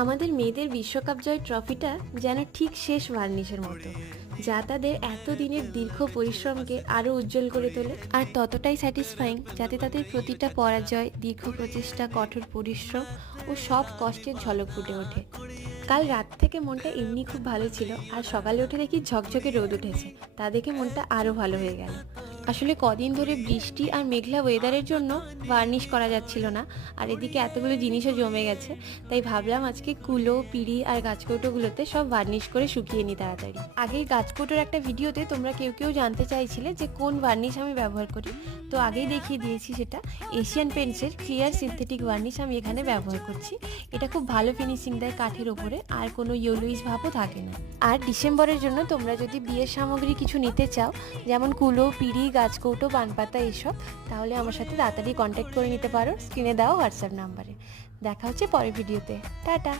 আমাদের মেয়েদের বিশ্বকাপ জয় ট্রফিটা যেন ঠিক শেষ ভার্নিশের মতো, যা তাদের এতদিনের দীর্ঘ পরিশ্রমকে আরও উজ্জ্বল করে তোলে, আর ততটাই স্যাটিসফাইং যাতে তাদের প্রতিটা পরাজয়, দীর্ঘ প্রচেষ্টা, কঠোর পরিশ্রম ও সব কষ্টের ঝলক ফুটে ওঠে। কাল রাত থেকে মনটা এমনি খুব ভালো ছিল, আর সকালে উঠে দেখি ঝকঝকে রোদ উঠেছে। তা দেখে মনটা আরও ভালো হয়ে গেল। আসলে কদিন ধরে বৃষ্টি আর মেঘলা ওয়েদারের জন্য ভার্নিশ করা যাচ্ছিল না, আর এদিকে এতগুলো জিনিসও জমে গেছে। তাই ভাবলাম আজকে কুলো, পিঁড়ি আর গাছকৌটোগুলোতে সব ভার্নিশ করে শুকিয়ে নিই তাড়াতাড়ি। আগেই গাছকৌটোর একটা ভিডিওতে তোমরা কেউ কেউ জানতে চাইছিলে যে কোন ভার্নিশ আমি ব্যবহার করি, তো আগেই দেখিয়ে দিয়েছি সেটা। এশিয়ান পেন্টসের ক্লিয়ার সিনথেটিক ভার্নিশ আমি এখানে ব্যবহার করছি। এটা খুব ভালো ফিনিশিং দেয় কাঠের ওপরে, আর কোনো ইয়েলোইশ ভাবও থাকে না। আর ডিসেম্বরের জন্য তোমরা যদি বিয়ের সামগ্রী কিছু নিতে চাও, যেমন কুলো, পিঁড়ি, গাছকৌটো, পানপাতা এসব, তাহলে আমার সাথে তাড়াতাড়ি কন্ট্যাক্ট করে নিতে পারো স্ক্রিনে দেওয়া হোয়াটসঅ্যাপ নাম্বারে। দেখা হচ্ছে পরের ভিডিওতে। টাটা।